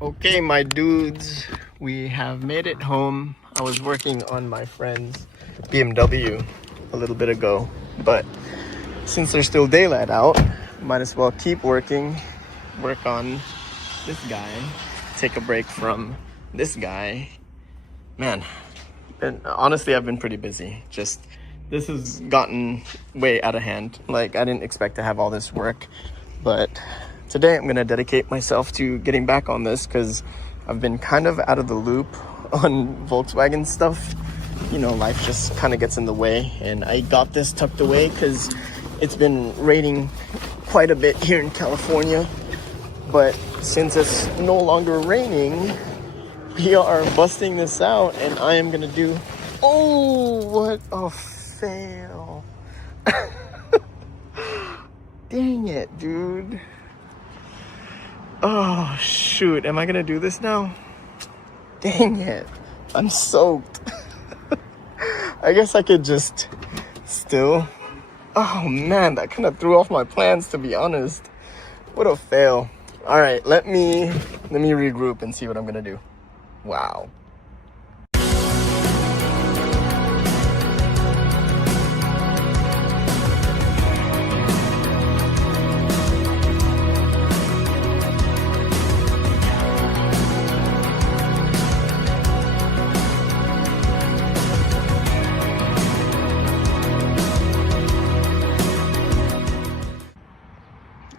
Okay, my dudes, we have made it home. I was working on my friend's BMW a little bit ago, but since there's still daylight out, might as well keep working, work on this guy, take a break from this guy. Man, and honestly, I've been pretty busy. Just, this has gotten way out of hand. Like, I didn't expect to have all this work, but today I'm gonna dedicate myself to getting back on this because I've been kind of out of the loop on Volkswagen stuff. You know, life just kind of gets in the way, and I got this tucked away because it's been raining quite a bit here in California. But since it's no longer raining, we are busting this out, and I am gonna do, oh, what a fail. Dang it, dude. Oh, shoot. Am I gonna do this now? Dang it. I'm soaked. I guess I could just still. Oh, man, that kind of threw off my plans, to be honest. What a fail. All right, let me regroup and see what I'm gonna do. Wow.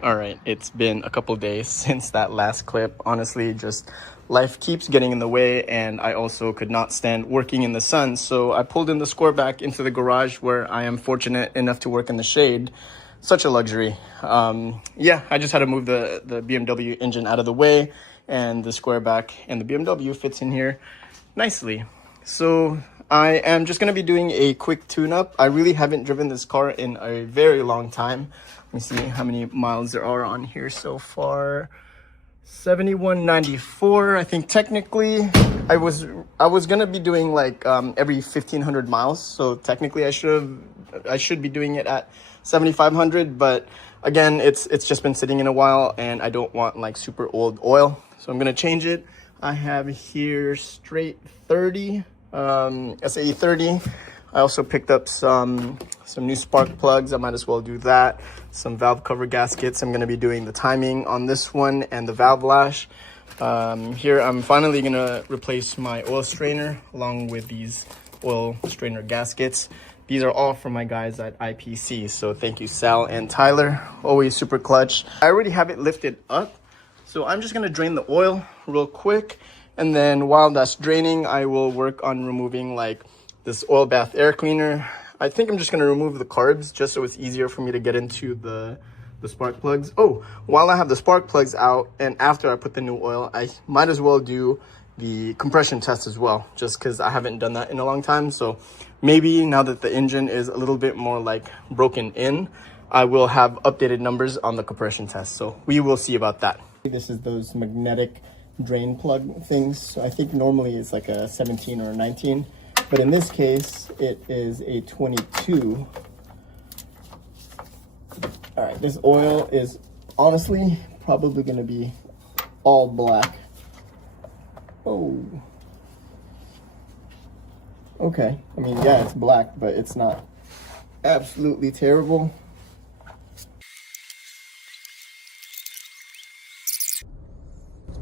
All right, it's been a couple days since that last clip. Honestly, just life keeps getting in the way, and I also could not stand working in the sun. So I pulled in the Squareback into the garage where I am fortunate enough to work in the shade. Such a luxury. Yeah, I just had to move the BMW engine out of the way, and the Squareback and the BMW fits in here nicely. So I am just going to be doing a quick tune-up. I really haven't driven this car in a very long time. Let me see how many miles there are on here so far. 7194. I think technically I was gonna be doing like every 1500 miles. So technically I should be doing it at 7500. But again, it's just been sitting in a while, and I don't want like super old oil. So I'm gonna change it. I have here straight 30, SAE 30. I also picked up some new spark plugs. I might as well do that. Some valve cover gaskets. I'm going to be doing the timing on this one and the valve lash. Here I'm finally going to replace my oil strainer along with these oil strainer gaskets. These are all from my guys at IPC. So thank you, Sal and Tyler. Always super clutch. I already have it lifted up. So I'm just going to drain the oil real quick. And then while that's draining, I will work on removing like this oil bath air cleaner. I think I'm just going to remove the carbs just so it's easier for me to get into the spark plugs. Oh, while I have the spark plugs out and after I put the new oil, I might as well do the compression test as well, just because I haven't done that in a long time. So maybe now that the engine is a little bit more like broken in, I will have updated numbers on the compression test. So we will see about that. This is those magnetic drain plug things. So I think normally it's like a 17 or a 19. But in this case, it is a 22. All right, this oil is honestly probably gonna be all black. Oh. Okay, I mean, yeah, it's black, but it's not absolutely terrible.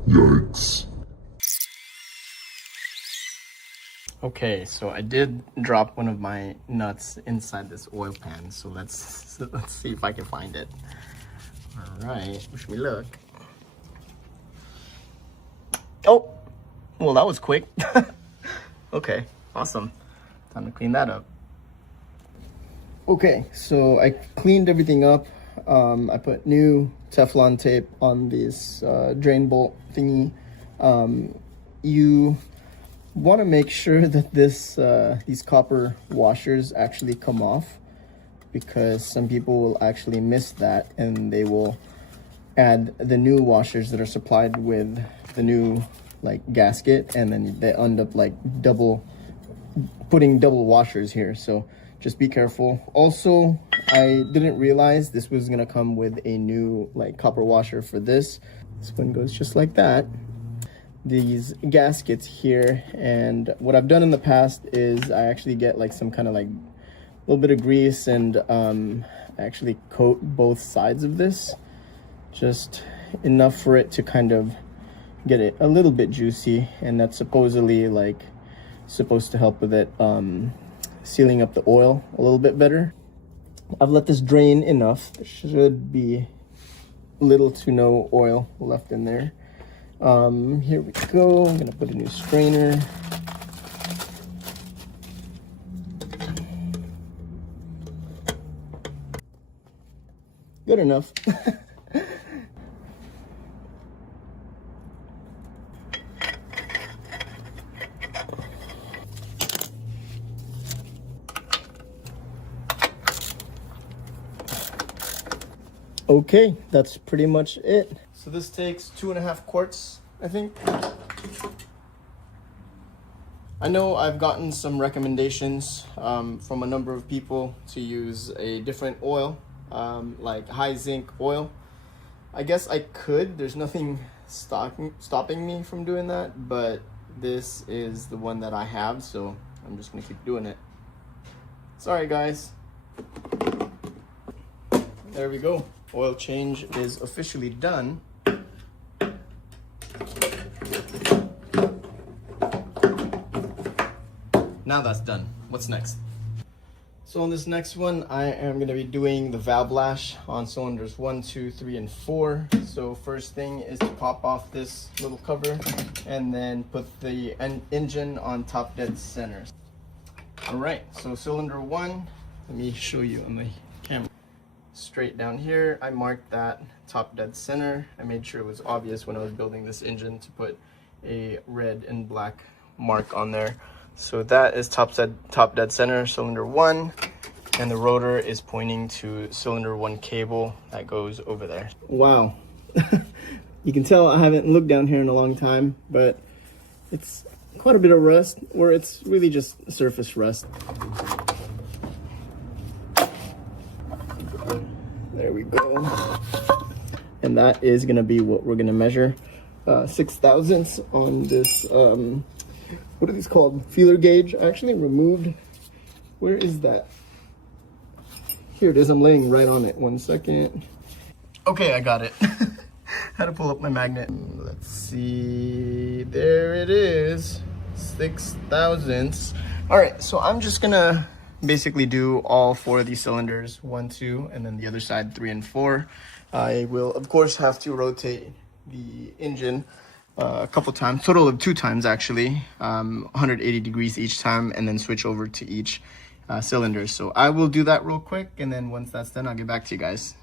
Yikes. Okay, so I did drop one of my nuts inside this oil pan, so let's see if I can find it. All right, wish me luck. Oh, well, that was quick. Okay, awesome. Time to clean that up. Okay, so I cleaned everything up. I put new Teflon tape on this drain bolt thingy. You want to make sure that these copper washers actually come off, because some people will actually miss that and they will add the new washers that are supplied with the new like gasket, and then they end up like putting double washers here. So just be careful. Also, I didn't realize this was gonna come with a new like copper washer for this. This one goes just like that. these gaskets here. And what I've done in the past is I actually get like some kind of like a little bit of grease and actually coat both sides of this, just enough for it to kind of get it a little bit juicy, and that's supposedly like supposed to help with it sealing up the oil a little bit better. I've let this drain enough. There should be little to no oil left in there. Here we go. I'm gonna put a new strainer. Good enough. Okay, that's pretty much it. So this takes 2.5 quarts, I think. I know I've gotten some recommendations from a number of people to use a different oil, like high zinc oil. I guess I could, there's nothing stopping me from doing that, but this is the one that I have, so I'm just gonna keep doing it. Sorry guys. There we go. Oil change is officially done. Now that's done. What's next? So on this next one, I am going to be doing the valve lash on cylinders 1, 2, 3, and 4. So first thing is to pop off this little cover and then put the engine on top dead center. All right, so cylinder 1, let me show you on the camera. Straight down here, I marked that top dead center. I made sure it was obvious when I was building this engine to put a red and black mark on there. So that is top dead center, cylinder 1, and the rotor is pointing to cylinder 1 cable that goes over there. Wow. You can tell I haven't looked down here in a long time, but it's quite a bit of rust, or it's really just surface rust. There we go. And that is gonna be what we're gonna measure. 6 thousandths on this, what are these called? Feeler gauge. I actually removed, where is that? Here it is, I'm laying right on it. 1 second. Okay, I got it. Had to pull up my magnet. Let's see, there it is, 6 thousandths. All right, so I'm just gonna basically do all 4 of these cylinders, 1, 2, and then the other side, 3 and 4. I will, of course, have to rotate the engine a couple times, total of 2 times actually, 180 degrees each time, and then switch over to each cylinder. So I will do that real quick, and then once that's done, I'll get back to you guys.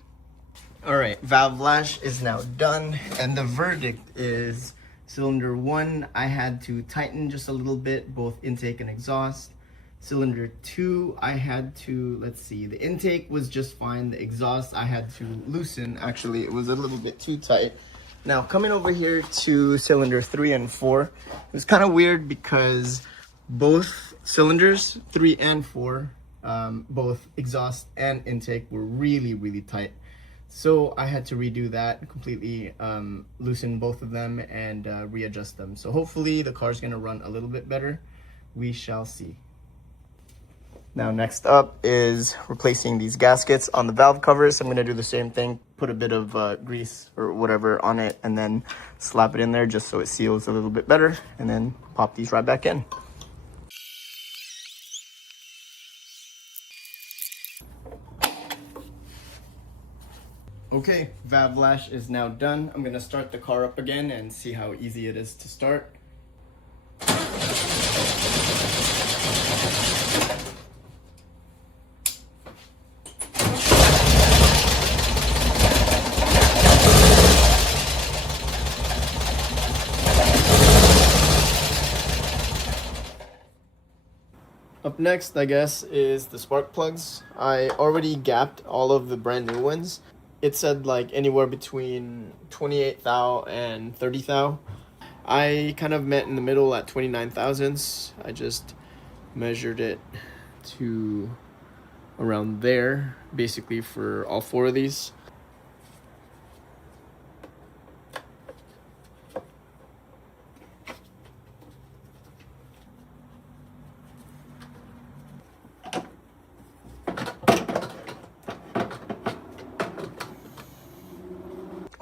All right, valve lash is now done, and the verdict is cylinder 1, I had to tighten just a little bit, both intake and exhaust. Cylinder 2, I had to, let's see, the intake was just fine. The exhaust I had to loosen. Actually, it was a little bit too tight. Now, coming over here to cylinder 3 and 4, it was kind of weird because both cylinders, 3 and 4, both exhaust and intake were really, really tight. So I had to redo that, completely loosen both of them and readjust them. So hopefully the car's gonna run a little bit better. We shall see. Now next up is replacing these gaskets on the valve covers. I'm gonna do the same thing, put a bit of grease or whatever on it and then slap it in there just so it seals a little bit better, and then pop these right back in. Okay, valve lash is now done. I'm gonna start the car up again and see how easy it is to start. Up next, I guess, is the spark plugs. I already gapped all of the brand new ones. It said like anywhere between 28 thou and 30 thou. I kind of met in the middle at 29 thousandths. I just measured it to around there, basically for all 4 of these.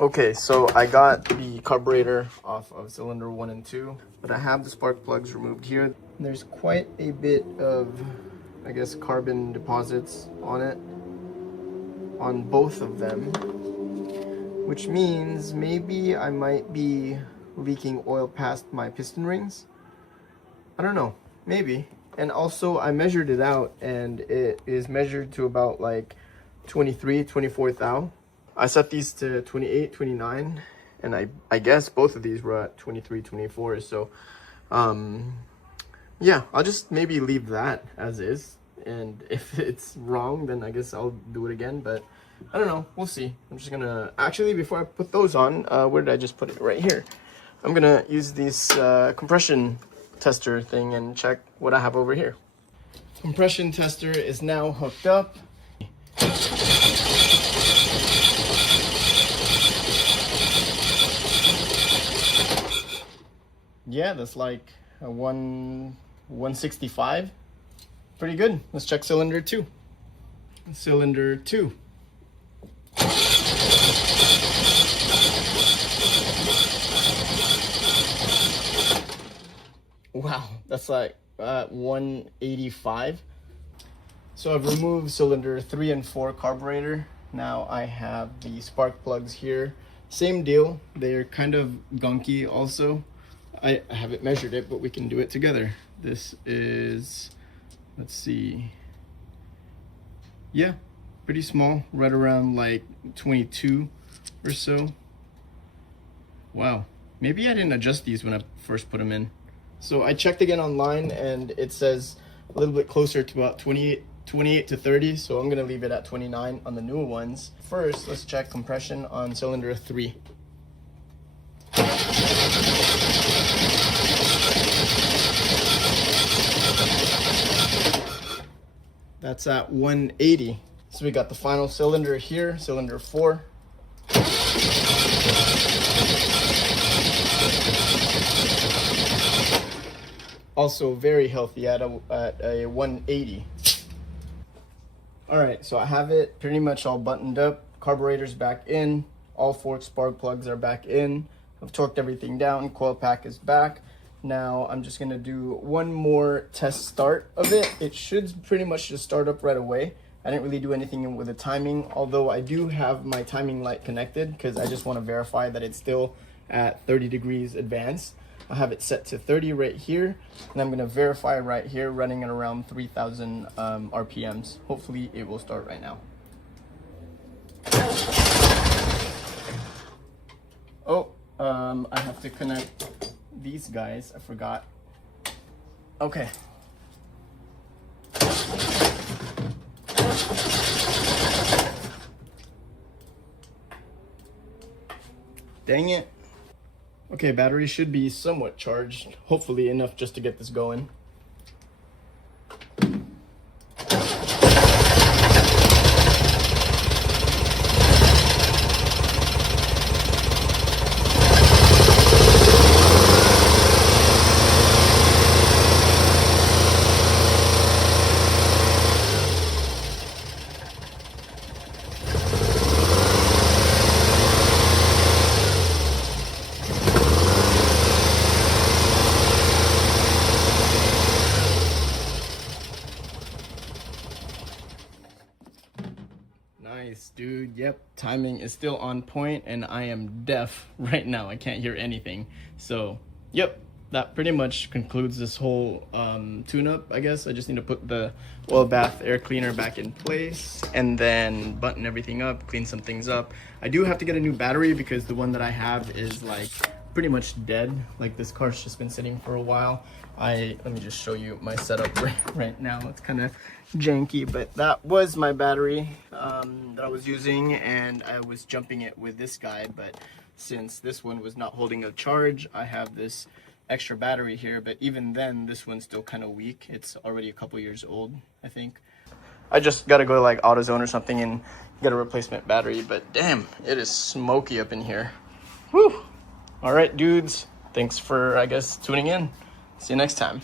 Okay, so I got the carburetor off of cylinder 1 and 2, but I have the spark plugs removed here. There's quite a bit of, I guess, carbon deposits on it, on both of them, which means maybe I might be leaking oil past my piston rings. I don't know, maybe. And also I measured it out and it is measured to about like 24 thou. I set these to 28, 29, and I guess both of these were at 23, 24. So yeah, I'll just maybe leave that as is. And if it's wrong, then I guess I'll do it again. But I don't know, we'll see. I'm just gonna, actually, before I put those on, where did I just put it? Right here. I'm gonna use this compression tester thing and check what I have over here. Compression tester is now hooked up. Yeah, that's like a 165. Pretty good. Let's check cylinder 2. Cylinder 2. Wow, that's like 185. So I've removed cylinder 3 and 4 carburetor. Now I have the spark plugs here. Same deal. They're kind of gunky also. I haven't measured it, but we can do it together. This is, let's see. Yeah, pretty small, right around like 22 or so. Wow, maybe I didn't adjust these when I first put them in. So I checked again online and it says a little bit closer to about 28 to 30. So I'm gonna leave it at 29 on the newer ones. First, let's check compression on cylinder 3. That's at 180. So we got the final cylinder here, cylinder 4. Also very healthy at a 180. All right, so I have it pretty much all buttoned up. Carburetor's back in. All 4 spark plugs are back in. I've torqued everything down. Coil pack is back. Now I'm just gonna do one more test start of it. It should pretty much just start up right away. I didn't really do anything with the timing, although I do have my timing light connected because I just want to verify that it's still at 30 degrees advanced. I have it set to 30 right here, and I'm gonna verify right here, running at around 3,000 RPMs. Hopefully it will start right now. Oh, I have to connect these guys, I forgot. Okay. Dang it. Okay, battery should be somewhat charged. Hopefully enough just to get this going. Nice, dude. Yep, timing is still on point, and I am deaf right now. I can't hear anything. So, yep, that pretty much concludes this whole tune-up, I guess. I just need to put the oil bath air cleaner back in place and then button everything up, clean some things up. I do have to get a new battery because the one that I have is like pretty much dead. Like, this car's just been sitting for a while. Let me just show you my setup right now. It's kind of janky, but that was my battery that I was using, and I was jumping it with this guy. But since this one was not holding a charge, I have this extra battery here. But even then, this one's still kind of weak. It's already a couple years old, I think. I just gotta go to like AutoZone or something and get a replacement battery. But damn, it is smoky up in here. Whew. All right, dudes. Thanks for, I guess, tuning in. See you next time.